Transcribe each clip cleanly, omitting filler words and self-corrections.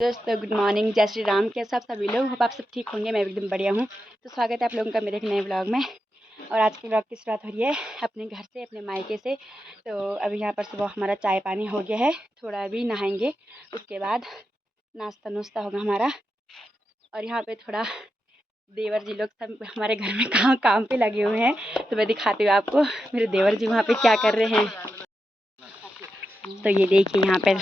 दोस्तों good morning, जय श्री राम। कैसे आप सभी लोग? होप आप सब ठीक होंगे। मैं एकदम बढ़िया हूँ। तो स्वागत है आप लोगों का मेरे एक नए व्लॉग में। और आज के व्लॉग की शुरुआत हो रही है अपने घर से, अपने मायके से। तो अभी यहाँ पर सुबह हमारा चाय पानी हो गया है, थोड़ा अभी नहाएंगे, उसके बाद नाश्ता नुश्ता होगा हमारा। और यहाँ पे थोड़ा देवर जी लोग सब हमारे घर में काम पे लगे हुए हैं। तो मैं दिखाती हूँ आपको मेरे देवर जी वहाँ पे क्या कर रहे हैं। तो ये देखिए यहाँ पर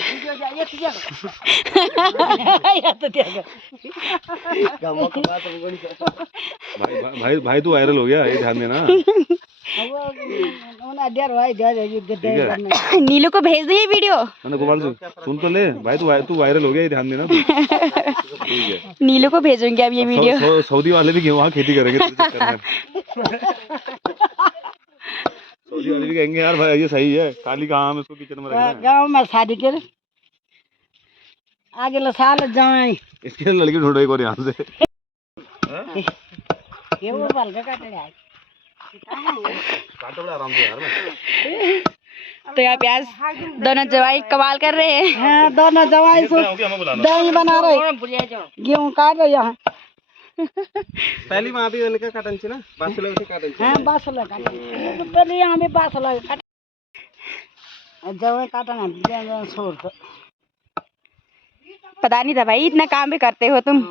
भाई भाई तू वायरल हो गया, ये ध्यान देना। नीलू को भेज दो ये वीडियो। गोपाल सुन तो ले भाई, तू वायरल हो गया, ये ध्यान देना। ठीक है, नीलू को भेजूंगी अब ये वीडियो। सऊदी वाले भी वहाँ खेती करेंगे सऊदी वाले भी कहेंगे यार भाई ये सही है, खाली कहाँ इसको किचन में रखना है। गाँव में शादी कर आगे साल जाए इसके लड़की ढूंढो एक और यहाँ से। ये वो बाल का काटे आराम से यार। तो यहाँ पे आज दोनों जवाई कमाल कर रहे हैं। हाँ, दोनों जवाई दही बना रहे, गेहूँ काट रहे यहाँ। पहली वहाँ भी उनका काटन थी ना, बास लोग से काटन थी। हाँ, बास लगा काटन, पहले यहाँ भी बास लगा काट जवाई काटना छोड़ दो। पता नहीं था भाई इतना काम भी करते हो तुम।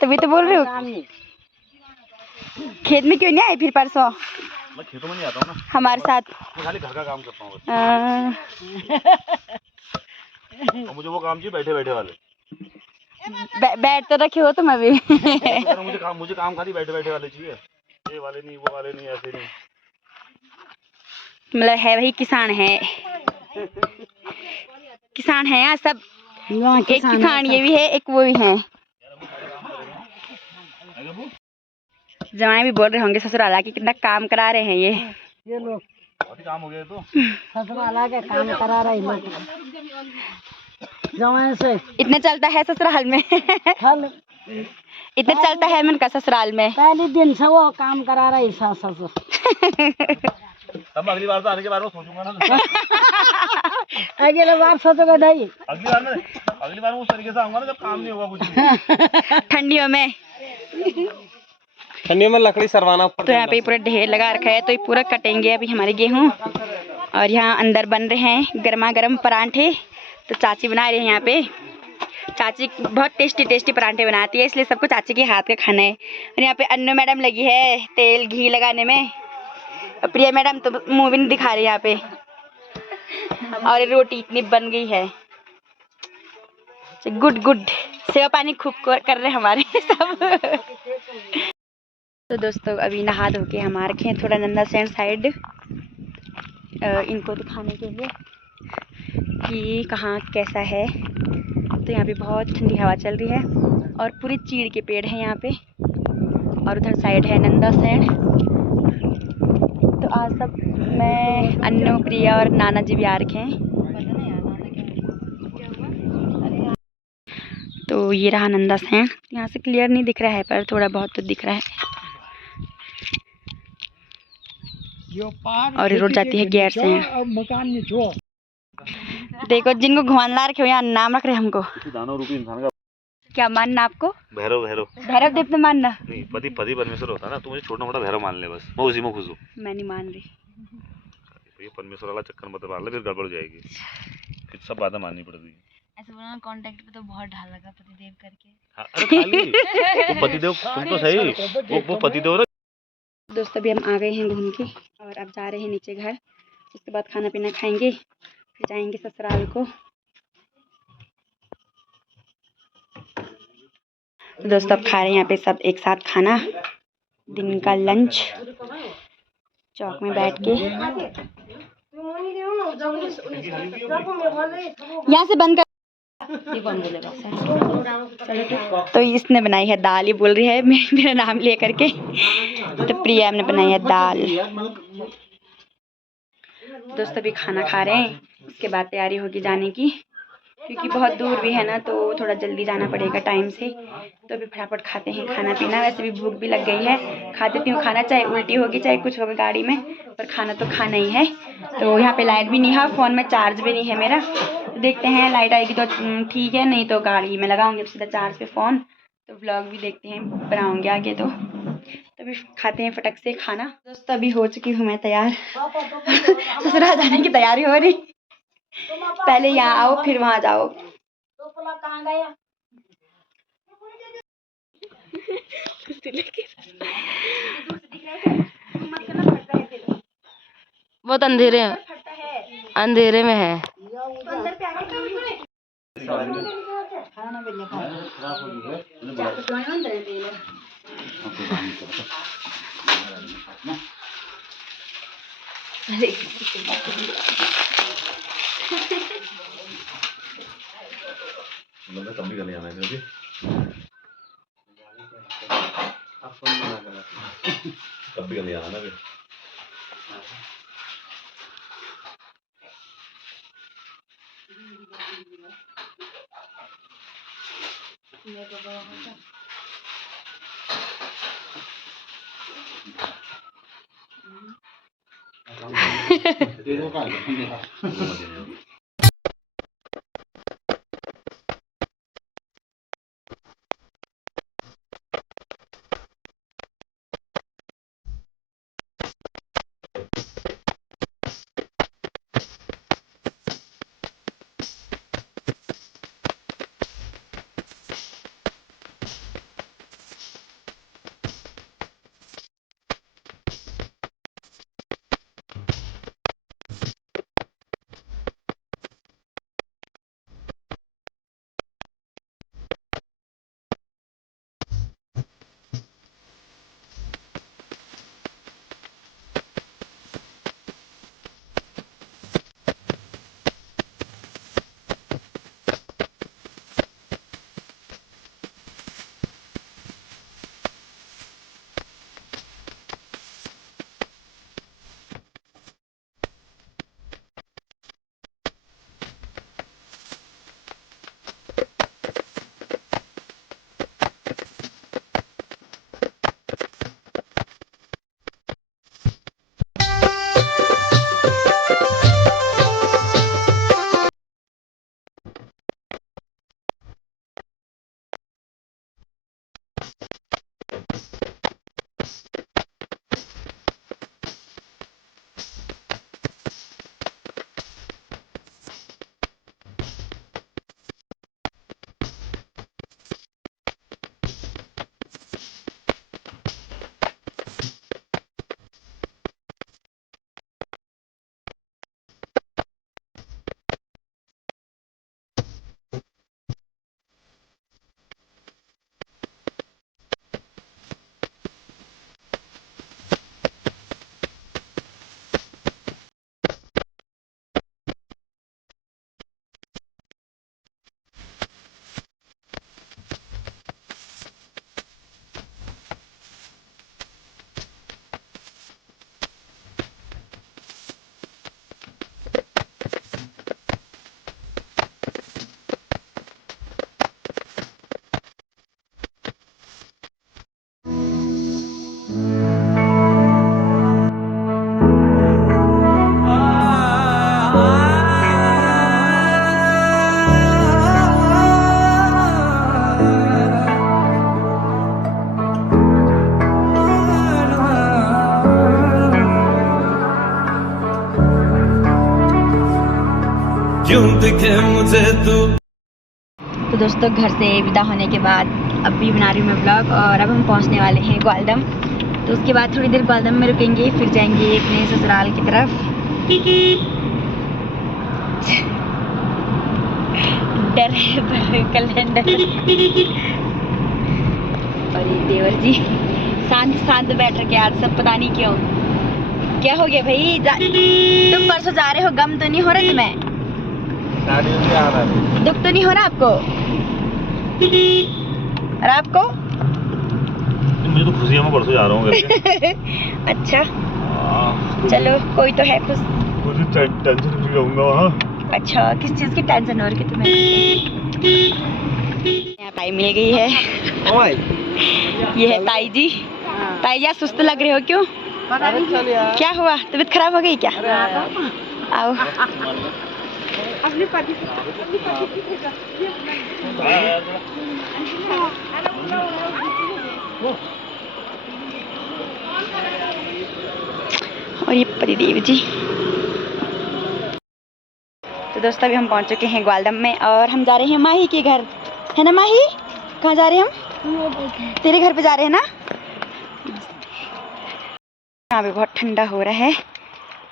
तभी तो बोल रहे हो। खेत में क्यों नहीं आए फिर परसों? मैं खेतों में नहीं आता हूँ ना, हमारे साथ। मैं खाली घर का काम करता हूँ। और मुझे वो काम चाहिए बैठे बैठे वाले। बैठ तो रखे हो तुम अभी। मुझे काम खाली बैठे बैठे वाले चाहिए, ये वाले नहीं, वो वाले नहीं, ऐसे नहीं। मतलब है भाई, किसान है, किसान है यहाँ सब। एक किसान ये भी है, एक वो भी है। जवाई भी बोल रहे होंगे ससुराला की कितना काम करा रहे हैं ये लोग। बहुत काम हो गया तो ससुराला के काम करा रहे लोग जवाई से। इतने चलता है ससुराल में। इतने चलता है मन का ससुराल में। पहले दिन से वो काम करा रही ससुर। तब अगली बार तो आने के बारे में सोचूंगा ना। अगली बार सोचोगे नहीं। अगली बार उस तरीके से आऊंगा ना जब काम नहीं होगा कुछ। ठंडियों में लकड़ी सरवाना। तो यहाँ पे पूरा ढेर लगा रखा है, तो ये पूरा कटेंगे अभी हमारे गेहूँ। और यहाँ अंदर बन रहे हैं गर्मा गर्म परांठे। तो चाची बना रही है यहाँ पे। चाची बहुत टेस्टी टेस्टी परांठे बनाती है, इसलिए सबको चाची के हाथ का खाना है। और यहाँ पे अन्नू मैडम लगी है तेल घी लगाने में। और प्रिया मैडम तो मुँह भी नहीं दिखा रही यहाँ पे। और रोटी इतनी बन गई है। गुड गुड, सेवा पानी खूब कर रहे हैं हमारे सब। तो दोस्तों अभी नहा धो के हम आ रखे हैं थोड़ा नंदा सेंड साइड, इनको दिखाने के लिए कि कहाँ कैसा है। तो यहाँ पे बहुत ठंडी हवा चल रही है और पूरी चीड़ के पेड़ हैं यहाँ पे। और उधर साइड है नंदा सेंड। तो आज सब मैं, अन्नू, प्रिया और नाना जी भी आ रखे हैं। तो ये रहा नंदा सेंड। यहाँ से क्लियर नहीं दिख रहा है पर थोड़ा बहुत तो दिख रहा है। और रोड जाती है गैर से। देखो जिनको घुमान ला रखे हो यहाँ नाम रख रहे हैं हमको। दानव रूपी इंसान का क्या मानना आपको? भैरव भैरव भैरव देव में मानना नहीं, पति परमेश्वर होता है ना। तू मुझे छोटा मोटा भैरव मान ले बस, मैं उसी में खुश हूँ। मैं नहीं मान रही। ये परमेश्वर वाला चक्कर मत मार ले, फिर गड़बड़ हो जाएगी, फिर सब बातें माननी पड़ेगी। ऐसे बोला कांटेक्ट पे तो बहुत ढाल लगा पतिदेव करके। हाँ, अरे खाली वो पतिदेव तुम तो सही, वो पतिदेव ना। दोस्तों अभी हम आ गए हैं घूम के और अब जा रहे हैं नीचे घर। उसके बाद खाना पीना खाएंगे, फिर जाएंगे ससुराल को। तो दोस्तों अब खा रहे हैं यहाँ पे सब एक साथ खाना, दिन का लंच, चौक में बैठ के। यहाँ से बंद कर। ये कौन बोलेगा? तो इसने बनाई है दाल, ये बोल रही है मेरा नाम ले करके। तो प्रिया ने बनाई है दाल। दोस्तों अभी खाना खा रहे हैं, उसके बाद तैयारी होगी जाने की। क्योंकि बहुत दूर भी है ना, तो थोड़ा जल्दी जाना पड़ेगा टाइम से। तो अभी फटाफट खाते हैं खाना पीना। वैसे भी भूख भी लग गई है, खा देती हूँ खाना, चाहे उल्टी होगी चाहे कुछ होगा गाड़ी में, पर खाना तो खाना ही है। तो यहाँ पे लाइट भी नहीं है, फ़ोन में चार्ज भी नहीं है मेरा। तो देखते हैं, लाइट आएगी तो ठीक है, नहीं तो गाड़ी में लगाऊंगी सीधा चार्ज पे फ़ोन। तो व्लॉग भी देखते हैं, बनाऊंगी आगे। तो अभी खाते हैं फटक से खाना। दोस्तों अभी हो चुकी हूँ मैं तैयार, ससुराल जाने की तैयारी हो रही। पहले यहाँ आओ फिर वहाँ जाओ। कहाँ गया? बहुत अंधेरे हैं, अंधेरे में है। कम भी कर लिया मैंने अभी, कब भी कर लिया ना अभी। क्यों दिखे मुझे तू। तो दोस्तों घर से विदा होने के बाद अभी बना रही हूँ मैं ब्लॉग, और अब हम पहुँचने वाले हैं ग्वालदम। तो उसके बाद थोड़ी देर ग्वालदम में रुकेंगे, फिर जाएंगे अपने ससुराल की तरफ। कैलेंडर और ये देवर जी शांत शांत बैठ रखे आज सब, पता नहीं क्यों। क्या हो गया भाई? तुम परसों जा रहे हो, गम तो नहीं हो रहा तुम्हें? दुख तो नहीं हो रहा आपको? और आपको? मुझे तो खुशी है, मैं परसों जा रहा हूँ करके। अच्छा चलो, कोई तो है खुश। मुझे टेंशन फ्री रहूंगा वहाँ। अच्छा, किस चीज़ की टेंशन हो रही है तुम्हें? यहाँ ताई मिल गई है। ये है ताई जी। ताई जी सुस्त लग रहे हो, क्यों? क्या हुआ, तबीयत खराब हो गई क्या? आओ। और ये परिदेव जी। तो दोस्तों अभी हम पहुंच चुके हैं ग्वालदम में और हम जा रहे हैं माही के घर, है ना माही? कहाँ जा रहे हैं हम? तेरे घर पे जा रहे हैं ना? यहाँ पे बहुत ठंडा हो रहा है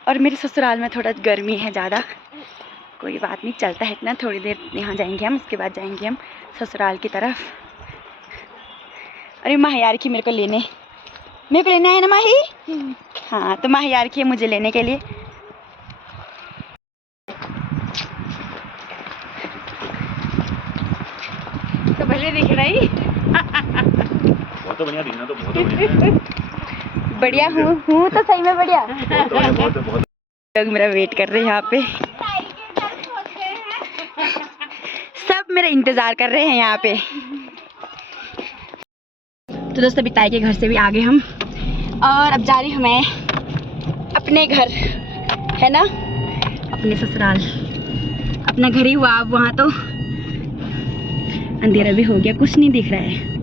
और मेरे ससुराल में थोड़ा गर्मी है ज़्यादा। कोई बात नहीं, चलता है इतना, थोड़ी देर यहाँ जाएंगे हम, उसके बाद जाएंगे हम ससुराल की तरफ। अरे माही यार की मेरे को लेना है ना माही? हाँ, तो माही यार की है मुझे लेने के लिए। तो बढ़िया दिख रही। बहुत बढ़िया दिखना, तो बहुत बढ़िया। बढ़िया हूँ तो सही में बढ़िया। बहुत लोग मेरा वेट कर रहे हैं यहाँ पे, सब मेरा इंतजार कर रहे हैं यहाँ पे। तो दोस्तों अभी ताई के घर से भी आ गए हम और अब जा रही हूँ मैं अपने घर, है ना, अपने ससुराल। अपना घर ही हुआ अब, वहाँ तो अंधेरा भी हो गया, कुछ नहीं दिख रहा है।